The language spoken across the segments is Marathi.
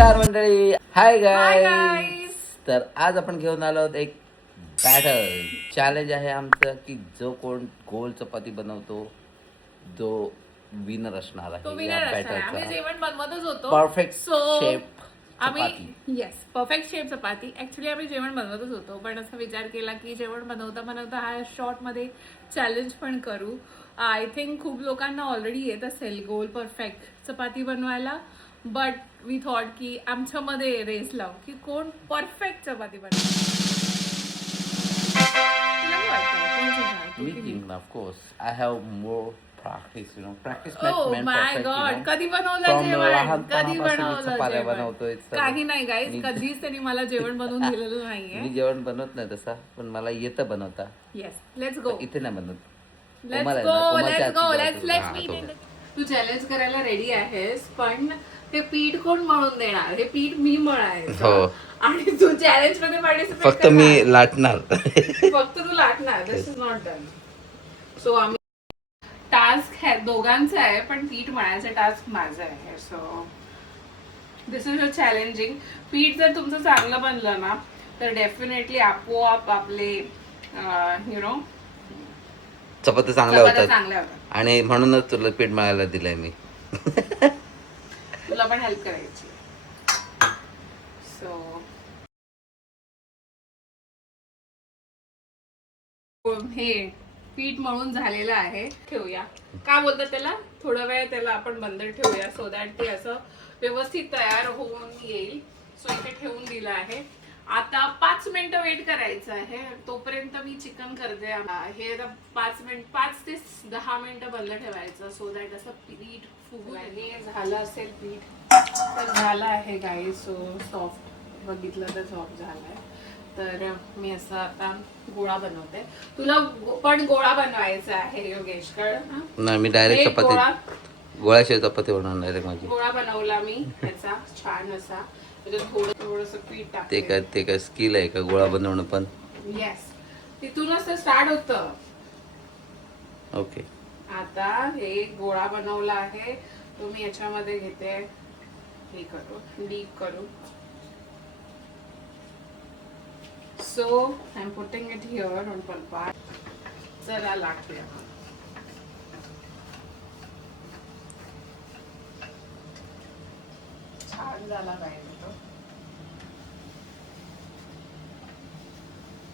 नमस्कार मंडळी, हाय गाईज. guys. तर आज आपण घेऊन आलो आहोत एक बॅटल चॅलेंज आहे आमचं, की जो कोण गोल चपाती बनवतो जो विनर असणार तो आहे या विनर असणार आहे. आम्ही बॅटलचा. जेवण बनवतच होतो. परफेक्ट So, शेप आम्ही चपाती. येस परफेक्ट शेप चपाती. ऍक्च्युली आम्ही जेवण बनवतच होतो, पण असा विचार केला की जेवण बनवता बनवता हा शॉर्ट मध्ये चॅलेंज पण करू. आय थिंक खूप लोकांना ऑलरेडी येत असेल गोल परफेक्ट चपाती बनवायला, बट वी थॉट की आमच्यामध्ये रेस लावू की कोण परफेक्ट चपाती बनवतो. तुला काय वाटतं? कोण जिंकणार? तू मी की मी? जिंकणार, of course. I have more practice, practice Oh make my perfect. God, कधी बनवलं फ्रॉम जेवण? कधी लहानपणापासून मी बनवलं चपात्या जेवण? बनवतोय. काही नाही गाईज, मी- कधीच त्यांनी मला जेवण बनवून दिलेलं नाहीये. मी जेवण बनवत नाही तसा, पण मला येतं बनवता. Yes, let's go. इथे नाही बनवत. लेट्स कोमल आहे गो, ना, कोमलच्या लेट्स गो, हातची लेट्स जेवण लेट्स हा, तो. मीट. तू चॅलेंज करायला रेडी आहेस, पण हे पीठ कोण मळून देणार? हे पीठ मी मळायचं. हो. आणि तू चॅलेंज मध्ये पार्टिसिपेट फक्त मी लाटणार. फक्त तू लाटणार. दिस इज नॉट डन. सो आम्ही टास्क दोघांचा आहे, पण पीठ मळायचा टास्क माझा आहे. So this is a challenging. पीठ जर तुमचं चांगलं बनलं ना, तर डेफिनेटली आपोआप आपले यु नो चपात्या चांगल्या चपात्या होतात चांगल्या होतात. आणि म्हणूनच तुला पीठ मळायला दिलंय मी. तुला पण हेल्प करायची. सो हे पीठ मळून झालेलं आहे. ठेवूया, का बोलतात त्याला, थोडा वेळ त्याला आपण बंद ठेवूया, सो दॅट ते असं व्यवस्थित तयार होऊन येईल. सो इथे ठेवून दिलं आहे. आता 5 मिनिटं वेट करायचं आहे. तोपर्यंत मी चिकन करते. हे आता 5 ते 10 मिनिटं बंद ठेवायचं, सो दॅट असं पीठ फुगल्याने झालं असेल पीठ तर झालं आहे गाई. सो सॉफ्ट बघितलं तर सॉफ्ट झालंय. तर मी असं आता गोळा बनवते. तुला पण गोळा बनवायचा आहे योगेश, कळ? नाही, मी डायरेक्ट एक गोळा चपाती गोळ्याशिवाय चपाती बनवणार डायरेक्ट माझी. गोळा बनवला मी ह्याचा छान असा. त्याच्यात थोडंसं पीठ टाकते. ते काय स्किल आहे का गोळा बनवणं पण? येस, तिथूनच तर स्टार्ट होतं. ओके. आता हे गोळा बनवला आहे, तो मी याच्यामध्ये घेते. हे करू, डीप करू. So I'm putting it here on one part. जरा लागते. छान झाला पाहिजे तो.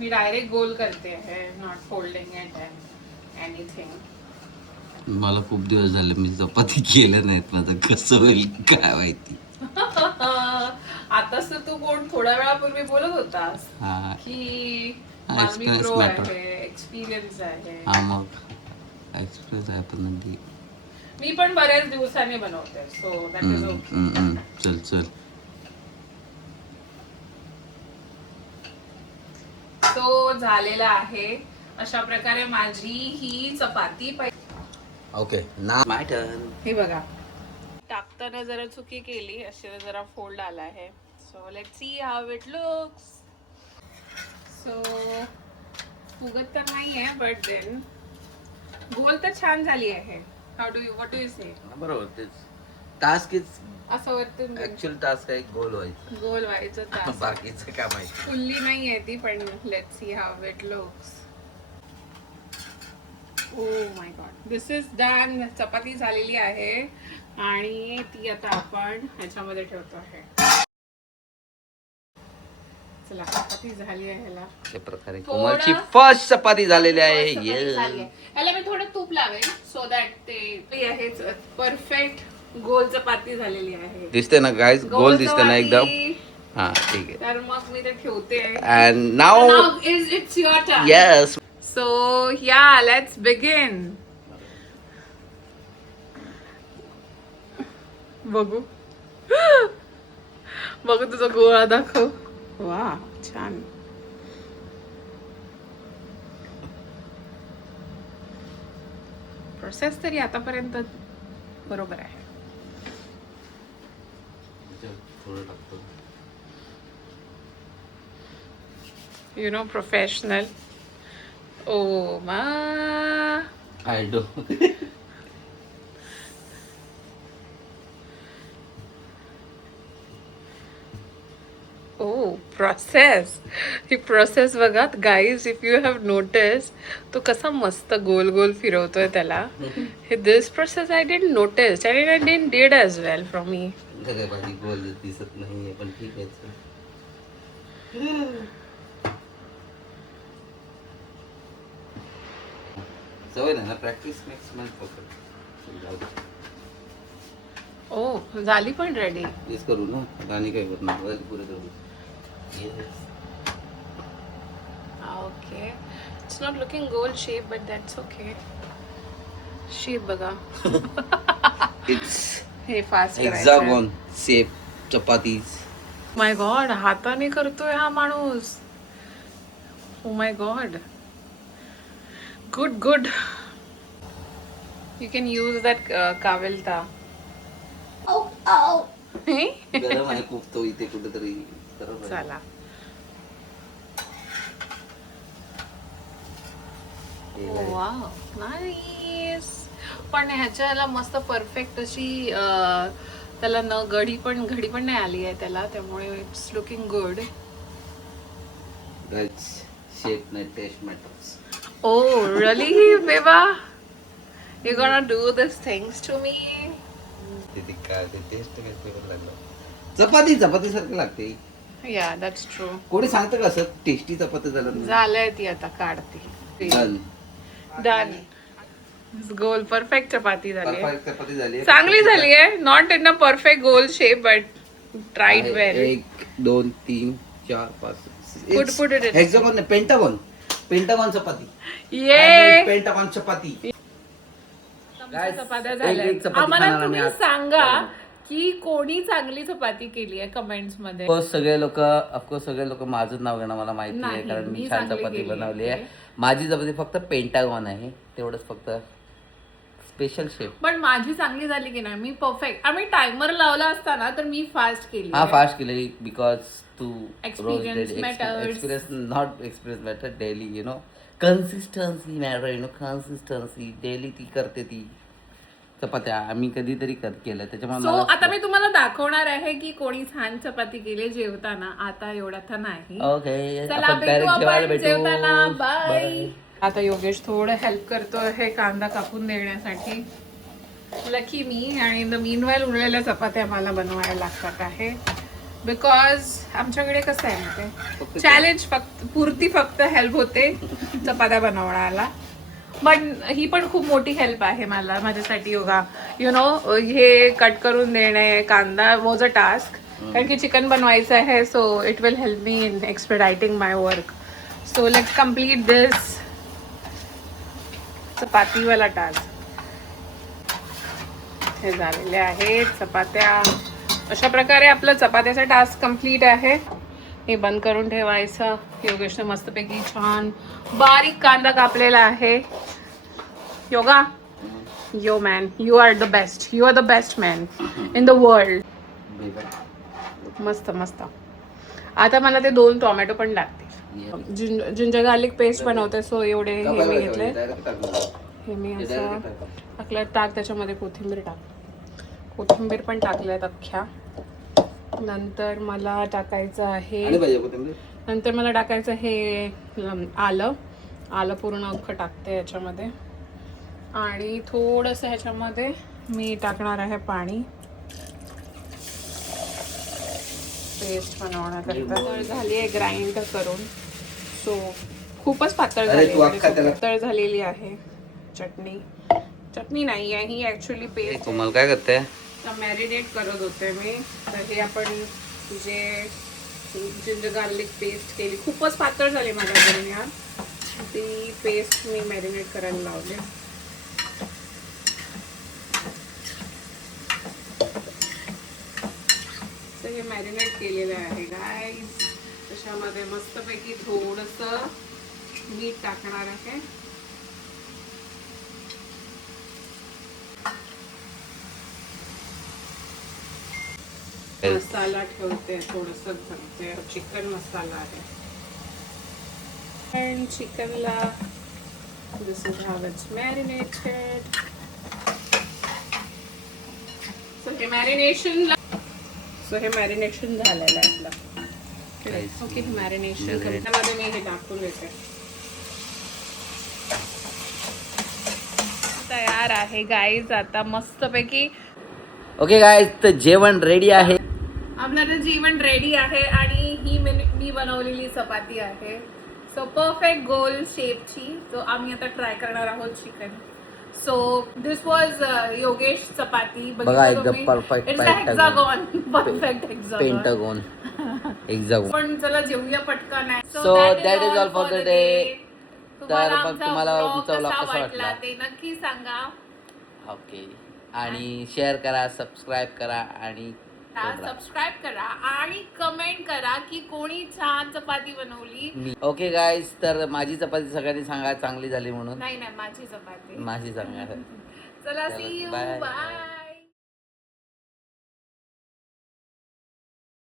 मी डायरेक्ट गोल करते आहे, not folding it and anything. मला खूप दिवस झाले मी चपाती केल्या नाहीत. माझं कसं होईल काय माहिती. आताच तर तू कोण थोड्या वेळापूर्वी बोलत होतास हा, की experience प्रो matter. आहे, एक्सपिरियन्स आहे. हा, मग एक्सप्रेस आहे पण नंदी. मी पण बऱ्याच दिवसांनी बनवते, सो दॅट इज ओके. चल चल. तो झालेला आहे. अशा प्रकारे माझी ही चपाती. ओके, ना माय टर्न. हे बघा, टाकताना जरा चुकी केली, असे जरा फोल्ड आला आहे. So let's see how it looks. So फुगत तर नाहीये, बट देन गोल तर छान झाली आहे. How do you, what do you say? बरोबर, तेच टास्क इज असं वरतून ऍक्च्युअल टास्क आहे गोल व्हायचं. गोल व्हायचं task. बाकीचं काय माहिती. फुल्ली नाही आहे ती, पण let's see how it looks. Oh my god, this is done. चपाती झालेली आहे आणि ती आता आपण ह्याच्यामध्ये ठेवतो आहे. चला, चपाती झाली आहे. ह्याला अशा प्रकारे थोडं- कोमलची फर्स्ट चपाती झालेली आहे. चपाती झाली आहे. ह्याला मी थोडं तूप लावेल, सो दॅट ते आहे परफेक्ट गोल चपाती झालेली आहे. दिसते ना गाईज, गोल दिसते ना एकदम. चपाती. हा, ठीक आहे. तर मग मी ते ठेवते. And now Now it's your turn. Yes. So yeah, let's begin. बघू बघू तुझा गोळा दाखव. वा, छान. प्रोसेस तरी आतापर्यंत बरोबर आहे. You know, professional. Oh ma. I do. Process, ही प्रोसेस बघा guys, if you have notice तो कसा मस्त गोल गोल फिरवतोय त्याला. This process I didn't notice आणि I didn't did as well from me. गोल दिसत नाहीये पण ठीक आहे. सवय नाही ना, practice makes man perfect. Oh झाली पण रेडी. हेच करू ना, आणि काय होत नाही, पुरे करू. Yes. Okay, it's not looking गोल shape but that's okay. Shape बघा. It's हे fast hexagon shape chapatis. My god, हाताने करतोय हा माणूस. Oh my god, good good. You can use that कावेलता. गरम आहे खूप तो इथे कुठेतरी. चला, वाव नाईस. पण ह्याच्याला मस्त परफेक्ट अशी त्याला न घडी पण नाही आली आहे त्याला, त्यामुळे इट्स लुकिंग गुड. शेप नाही, टेस्ट मॅटर्स. ओ रिअली बेबा, you gonna do this things to me. चपाती सारखं लागते. या दॅट्स ट्रू. कोणी सांगतं का असं टेस्टी चपाती झालंय, ती आता काढते. झालं. डन. गोल परफेक्ट चपाती झाली आहे. चपाती झाली चांगली झाली आहे. नॉट इन अ परफेक्ट गोल shape but tried well. 1 2 3 4 5 Put it in. Hexagon, pentagon चपाती. ये पेंटागॉन चपाती. चपात्या एक झाल्या. चपाती आम्हाला खाणार तुम्ही आम्ही आज. सांगा की कोणी चांगली चपाती केली आहे कमेंट्स मध्ये. ऑफकोर्स सगळे लोक माझंच नाव घेणं मला माहिती आहे, नाही, कारण मी मी छान चांगली चपाती केली बनवली आहे. आहे. माझी चपाती फक्त पेंटागॉन आहे, तेवढंच फक्त स्पेशल शेप. पण माझी चांगली झाली की नाही, मी परफेक्ट. आम्ही टायमर लावला असताना तर मी फास्ट केली. हा फास्ट केली बिकॉज तू Experience matters. Experience not experience matter daily, you know consistency matter, you know consistency daily ती करते ती चपात्या. आम्ही कधीतरी केलं त्याच्यामुळे सो आता मी तुम्हाला दाखवणार आहे की कोणी छान चपाती केली जेवताना. आता एवढा तर नाही. ओके, चला आपण भेटू डायरेक्ट जेवायला आपण भेटू. जेवताना. बाय. Bye. आता योगेश थोडं हेल्प करतोय हे कांदा कापून देण्यासाठी. लकी मी. आणि द मीनवाईल उरलेल्या चपात्या मला बनवायला लागतात आहे, बिकॉज आमच्याकडे कसं आहे माहिती, चॅलेंज फक्त हेल्प होते चपात्या बनवण्याला. पण ही पण खूप मोठी हेल्प आहे मला, माझ्यासाठी. योगा, यु नो, हे कट करून देणे कांदा वॉज अ टास्क, कारण की चिकन बनवायचं आहे. So it will help me in expediting my work. So let's complete this चपातीवाला टास्क. हे झालेले आहेत चपात्या. अशा प्रकारे आपलं चपात्याचा टास्क कम्प्लीट आहे. हे बंद करून ठेवायचं. योगेशने मस्तपैकी छान बारीक कांदा कापलेला आहे. Yoga, yo man, you are the best. You are the best man in the world. मस्त मस्त. आता मला ते 2 टोमॅटो पण लागतील. जिंजर गार्लिक पेस्ट बनवते, सो एवढे हे मी घेतले. हे मी असं टाकलं. टाक त्याच्यामध्ये कोथिंबीर टाक. कोथिंबीर पण टाकल्यात अख्ख्या. नंतर मला टाकायचं आहे, हे आलं पूर्ण अख्खं टाकते याच्यामध्ये. आणि थोडंसं ह्याच्यामध्ये मी टाकणार आहे पाणी, पेस्ट बनवण्याकरता. तर झाली आहे ग्राइंड करून. सो खूपच पातळ झालेली आहे. चटणी नाही आहे ही, ऍक्च्युली पेस्ट. कोमल काय करते? मॅरिनेट करत होते मी. तर हे आपण जे जिंजर गार्लिक पेस्ट केली, खूपच पातळ झाली माझ्याकडून यार, ती पेस्ट मी मॅरिनेट करायला लावले. तर हे मॅरिनेट केलेलं आहे गाईज. त्याच्यामध्ये मस्तपैकी थोडंसं मीठ टाकणार आहे. मसाला ठेवते थोडंसं, घालते चिकन मसाला आहे. आणि चिकनला this is how it's marinated. So हे मॅरिनेशन झालेलं आहे आपलं. काहीच ओके मॅरिनेशन Marinate. त्यामध्ये मी हे टाकून देते. तयार आहे गाईज आता मस्तपैकी. ओके गाईज, तर जेवण रेडी आहे. आपलं जेवण रेडी आहे आणि ही मी बनवलेली चपाती आहे. सो परफेक्ट गोल शेपची. तो आम्ही आता ट्राय करणार आहोत chicken. So this was Yogesh चपाती. बघा एकदम perfect hexagon. Perfect hexagon. Pentagon exact. पण चला जेवूया पटकन. So that is all for the day. तुम्हाला तर मग तुम्हाला आमचा vlog कसा कसा वाटला वाटला? ते नक्की सांगा. ओके, आणि शेअर करा, सबस्क्राईब करा आणि सबस्क्राईब करा आणि कमेंट करा की कोणी छान चपाती बनवली. ओके गाईज, तर माझी चपाती सगळ्यांनी सांगा चांगली झाली म्हणून. नाही माझी चपाती. माझी सांगा. चला चला, सी यू bye. बाय.